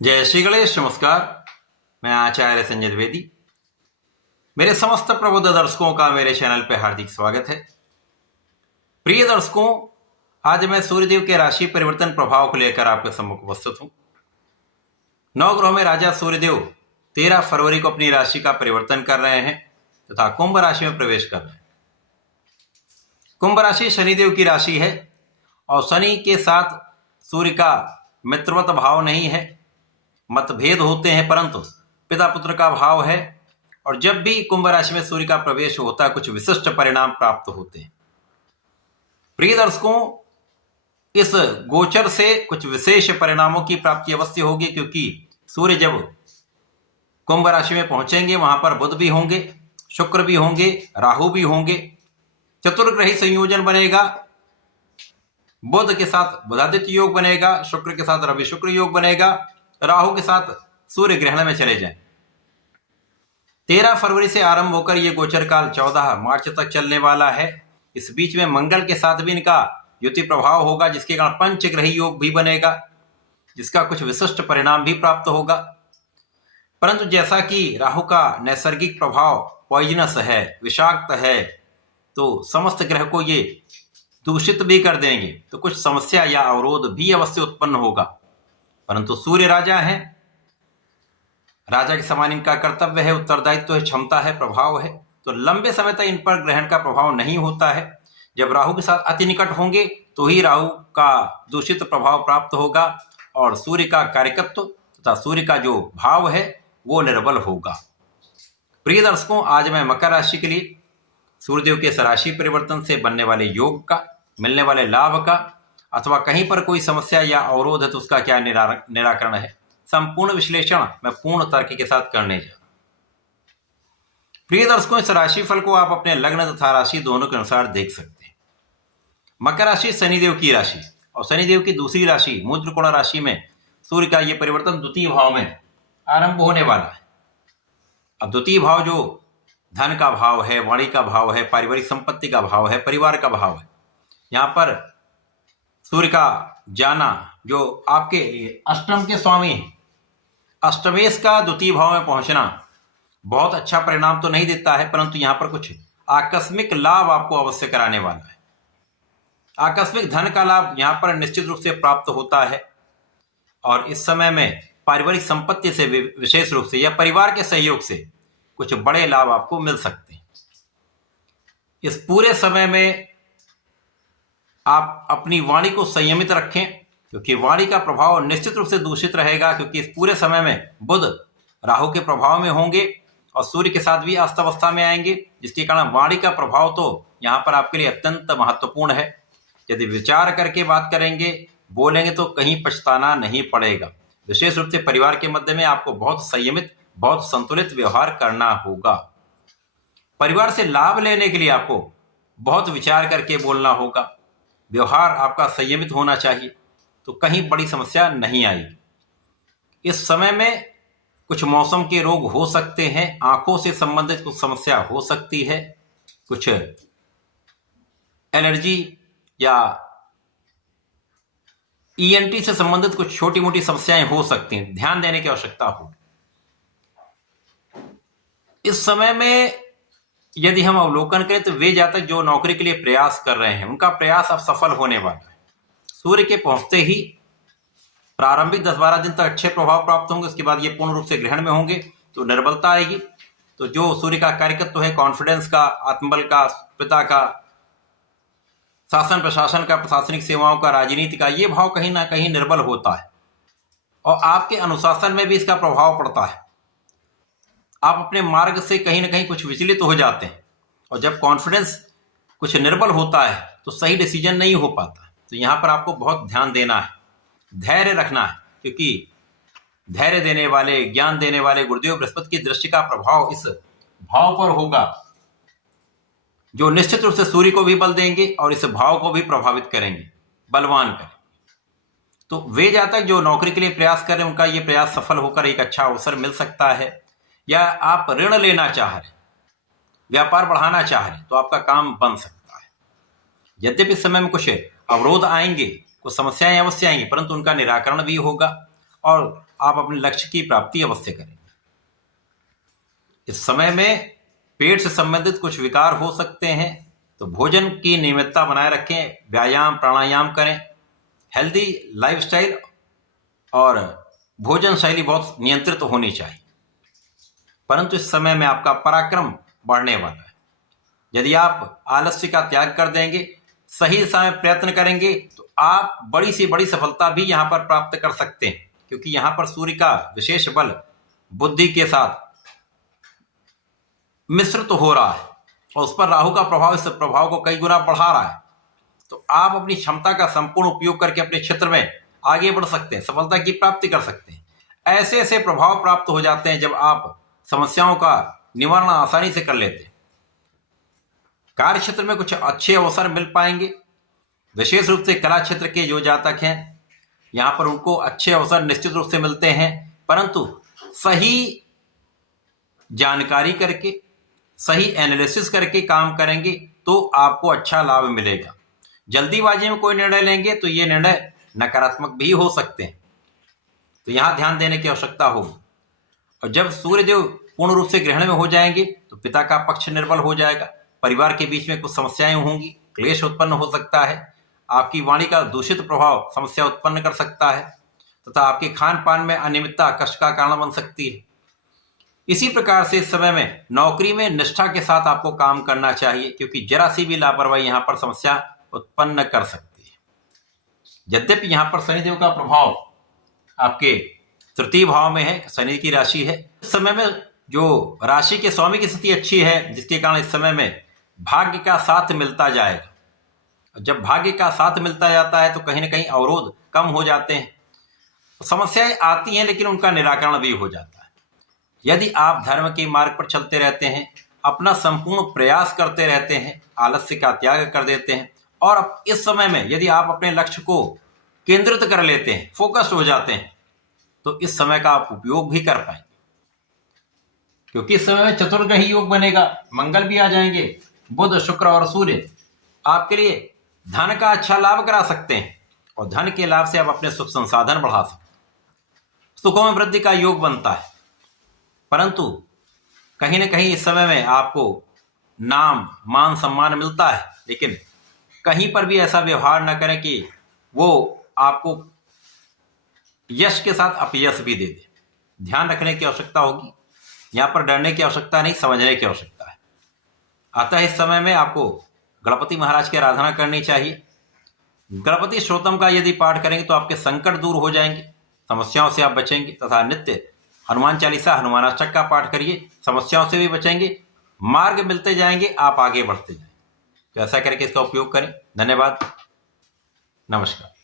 जय श्री गणेश। नमस्कार, मैं आचार्य संजय द्विवेदी। मेरे समस्त प्रबुद्ध दर्शकों का मेरे चैनल पर हार्दिक स्वागत है। प्रिय दर्शकों, आज मैं सूर्यदेव के राशि परिवर्तन प्रभाव को लेकर आपके सम्मुख उपस्थित हूं। नवग्रहों में राजा सूर्यदेव 13 फरवरी को अपनी राशि का परिवर्तन कर रहे हैं तथा कुंभ राशि में प्रवेश कर रहे हैं। कुंभ राशि शनिदेव की राशि है और शनि के साथ सूर्य का मित्रवत भाव नहीं है। मतभेद होते हैं, परंतु पिता पुत्र का भाव है और जब भी कुंभ राशि में सूर्य का प्रवेश होता है कुछ विशिष्ट परिणाम प्राप्त होते हैं। प्रिय दर्शकों, इस गोचर से कुछ विशेष परिणामों की प्राप्ति अवश्य होगी, क्योंकि सूर्य जब कुंभ राशि में पहुंचेंगे वहां पर बुध भी होंगे, शुक्र भी होंगे, राहु भी होंगे। चतुर्ग्रही संयोजन बनेगा। बुध के साथ बुधादित्य योग बनेगा, शुक्र के साथ रवि शुक्र योग बनेगा, राहु के साथ सूर्य ग्रहण में चले जाएं। 13 फरवरी से आरंभ होकर यह गोचर काल 14 मार्च तक चलने वाला है। इस बीच में मंगल के साथ भी इनका युति प्रभाव होगा, जिसके कारण पंचग्रही योग भी बनेगा, जिसका कुछ विशिष्ट परिणाम भी प्राप्त होगा। परंतु जैसा कि राहु का नैसर्गिक प्रभाव पॉइजनस है, विषाक्त है, तो समस्त ग्रह को ये दूषित भी कर देंगे, तो कुछ समस्या या अवरोध भी अवश्य उत्पन्न होगा। परंतु सूर्य राजा है, राजा के समान इनका कर्तव्य है, उत्तरदायित्व है, क्षमता है, प्रभाव है, तो लंबे समय तक इन पर ग्रहण का प्रभाव नहीं होता है। जब राहु के साथ अति निकट होंगे तो ही राहु का दूषित प्रभाव प्राप्त होगा और सूर्य का कार्यकत्व तथा सूर्य का जो भाव है वो निर्बल होगा। प्रिय दर्शकों, आज मैं मकर राशि के लिए सूर्यदेव के इस राशि परिवर्तन से बनने वाले योग का, मिलने वाले लाभ का, अथवा कहीं पर कोई समस्या या अवरोध है तो उसका क्या निराकरण है, संपूर्ण विश्लेषण मैं पूर्ण तर्क के साथ करने जा रहा हूं। प्रिय दर्शकों, इस राशिफल को आप अपने लग्न तथा राशि दोनों के अनुसार देख सकते हैं। मकर राशि शनिदेव की राशि और शनिदेव की दूसरी राशि मूत्रकोण राशि में सूर्य का यह परिवर्तन द्वितीय भाव में आरंभ होने वाला है। अब द्वितीय भाव जो धन का भाव है, वाणी का भाव है, पारिवारिक संपत्ति का भाव है, परिवार का भाव है, यहां पर सूर्य का जाना जो आपके अष्टम के स्वामी हैं, अष्टमेश का द्वितीय भाव में पहुंचना बहुत अच्छा परिणाम तो नहीं देता है, परंतु यहां पर कुछ आकस्मिक लाभ आपको अवश्य कराने वाला है। आकस्मिक धन का लाभ यहां पर निश्चित रूप से प्राप्त होता है और इस समय में पारिवारिक संपत्ति से विशेष रूप से या परिवार के सहयोग से कुछ बड़े लाभ आपको मिल सकते हैं। इस पूरे समय में आप अपनी वाणी को संयमित रखें, क्योंकि वाणी का प्रभाव निश्चित रूप से दूषित रहेगा, क्योंकि इस पूरे समय में बुध राहु के प्रभाव में होंगे और सूर्य के साथ भी अस्त अवस्था में आएंगे, जिसके कारण वाणी का प्रभाव तो यहाँ पर आपके लिए अत्यंत महत्वपूर्ण है। यदि विचार करके बात करेंगे, बोलेंगे तो कहीं पछताना नहीं पड़ेगा। विशेष रूप से परिवार के मध्य में आपको बहुत संयमित, बहुत संतुलित व्यवहार करना होगा। परिवार से लाभ लेने के लिए आपको बहुत विचार करके बोलना होगा। व्यवहार आपका संयमित होना चाहिए, तो कहीं बड़ी समस्या नहीं आएगी। इस समय में कुछ मौसम के रोग हो सकते हैं, आंखों से संबंधित कुछ समस्या हो सकती है, कुछ एलर्जी या ईएनटी से संबंधित कुछ छोटी मोटी समस्याएं हो सकती हैं, ध्यान देने की आवश्यकता हो। इस समय में यदि हम अवलोकन करें तो वे जातक जो नौकरी के लिए प्रयास कर रहे हैं उनका प्रयास अब सफल होने वाला है। सूर्य के पहुंचते ही प्रारंभिक 10-12 दिन तक अच्छे प्रभाव प्राप्त होंगे, उसके बाद ये पूर्ण रूप से ग्रहण में होंगे तो निर्बलता आएगी। तो जो सूर्य का कार्यकत्व है, कॉन्फिडेंस का, आत्मबल का, पिता का, शासन प्रशासन का, प्रशासनिक सेवाओं का, राजनीति का, ये भाव कहीं ना कहीं निर्बल होता है और आपके अनुशासन में भी इसका प्रभाव पड़ता है। आप अपने मार्ग से कहीं ना कहीं कुछ विचलित हो जाते हैं और जब कॉन्फिडेंस कुछ निर्बल होता है तो सही डिसीजन नहीं हो पाता। तो यहाँ पर आपको बहुत ध्यान देना है, धैर्य रखना है, क्योंकि धैर्य देने वाले, ज्ञान देने वाले गुरुदेव बृहस्पति की दृष्टि का प्रभाव इस भाव पर होगा, जो निश्चित रूप से सूर्य को भी बल देंगे और इस भाव को भी प्रभावित करेंगे, बलवान करेंगे। तो वे जातक जो नौकरी के लिए प्रयास कर रहे हैं उनका ये प्रयास सफल होकर एक अच्छा अवसर मिल सकता है। या आप ऋण लेना चाह रहे, व्यापार बढ़ाना चाह रहे, तो आपका काम बन सकता है। यद्यपि इस समय में कुछ अवरोध आएंगे, कुछ समस्याएं अवश्य आएंगी, परंतु उनका निराकरण भी होगा और आप अपने लक्ष्य की प्राप्ति अवश्य करेंगे। इस समय में पेट से संबंधित कुछ विकार हो सकते हैं, तो भोजन की नियमितता बनाए रखें, व्यायाम प्राणायाम करें, हेल्दी लाइफस्टाइल और भोजन शैली बहुत नियंत्रित होनी चाहिए। परंतु इस समय में आपका पराक्रम बढ़ने वाला है। यदि आप आलस्य का त्याग कर देंगे, सही समय प्रयत्न करेंगे, तो आप बड़ी से बड़ी सफलता भी यहाँ पर प्राप्त कर सकते हैं, क्योंकि यहाँ पर सूर्य का विशेष बल बुद्धि के साथ मिश्रित तो हो रहा है और उस पर राहु का प्रभाव इस प्रभाव को कई गुना बढ़ा रहा है। तो आप अपनी क्षमता का संपूर्ण उपयोग करके अपने क्षेत्र में आगे बढ़ सकते हैं, सफलता की प्राप्ति कर सकते हैं। ऐसे ऐसे प्रभाव प्राप्त हो जाते हैं जब आप समस्याओं का निवारण आसानी से कर लेते हैं। कार्य क्षेत्र में कुछ अच्छे अवसर मिल पाएंगे। विशेष रूप से कला क्षेत्र के जो जातक हैं, यहाँ पर उनको अच्छे अवसर निश्चित रूप से मिलते हैं, परंतु सही जानकारी करके, सही एनालिसिस करके काम करेंगे तो आपको अच्छा लाभ मिलेगा। जल्दीबाजी में कोई निर्णय लेंगे तो ये निर्णय नकारात्मक भी हो सकते हैं, तो यहाँ ध्यान देने की आवश्यकता होगी। और जब सूर्यदेव पूर्ण रूप से ग्रहण में हो जाएंगे तो पिता का पक्ष निर्बल हो जाएगा, परिवार के बीच में कुछ समस्याएं होंगी, क्लेश उत्पन्न हो सकता है, आपकी वाणी का दूषित प्रभाव समस्या उत्पन्न कर सकता है तथा आपके खान पान में अनियमितता कष्ट का कारण बन सकती है। इसी प्रकार से इस समय में नौकरी में निष्ठा के साथ आपको काम करना चाहिए, क्योंकि जरा सी भी लापरवाही यहाँ पर समस्या उत्पन्न कर सकती है। यद्यपि यहाँ पर शनिदेव का प्रभाव आपके तृतीय भाव में है, शनि की राशि है, इस समय में जो राशि के स्वामी की स्थिति अच्छी है, जिसके कारण इस समय में भाग्य का साथ मिलता जाएगा। जब भाग्य का साथ मिलता जाता है तो कहीं ना कहीं अवरोध कम हो जाते हैं, समस्याएं आती हैं लेकिन उनका निराकरण भी हो जाता है। यदि आप धर्म के मार्ग पर चलते रहते हैं, अपना संपूर्ण प्रयास करते रहते हैं, आलस्य का त्याग कर देते हैं और इस समय में यदि आप अपने लक्ष्य को केंद्रित कर लेते हैं, फोकस्ड हो जाते हैं, तो इस समय का आप उपयोग भी कर पाएंगे, क्योंकि इस समय में चतुर्ग्रही योग बनेगा, मंगल भी आ जाएंगे, बुध शुक्र और सूर्य आपके लिए धन का अच्छा लाभ करा सकते हैं और धन के लाभ से आप अपने सुख संसाधन बढ़ा सकते हैं। सुखों में वृद्धि का योग बनता है, परंतु कहीं ना कहीं इस समय में आपको नाम मान सम्मान मिलता है, लेकिन कहीं पर भी ऐसा व्यवहार न करें कि वो आपको यश के साथ अपयश भी दे दे। ध्यान रखने की आवश्यकता होगी, यहाँ पर डरने की आवश्यकता नहीं, समझने की आवश्यकता है। अतः इस समय में आपको गणपति महाराज की आराधना करनी चाहिए। गणपति श्रोतम का यदि पाठ करेंगे तो आपके संकट दूर हो जाएंगे, समस्याओं से आप बचेंगे तथा नित्य हनुमान चालीसा हनुमानाष्टक का पाठ करिए, समस्याओं से भी बचेंगे, मार्ग मिलते जाएंगे, आप आगे बढ़ते जाएंगे। तो ऐसा करके इसका उपयोग करें। धन्यवाद, नमस्कार।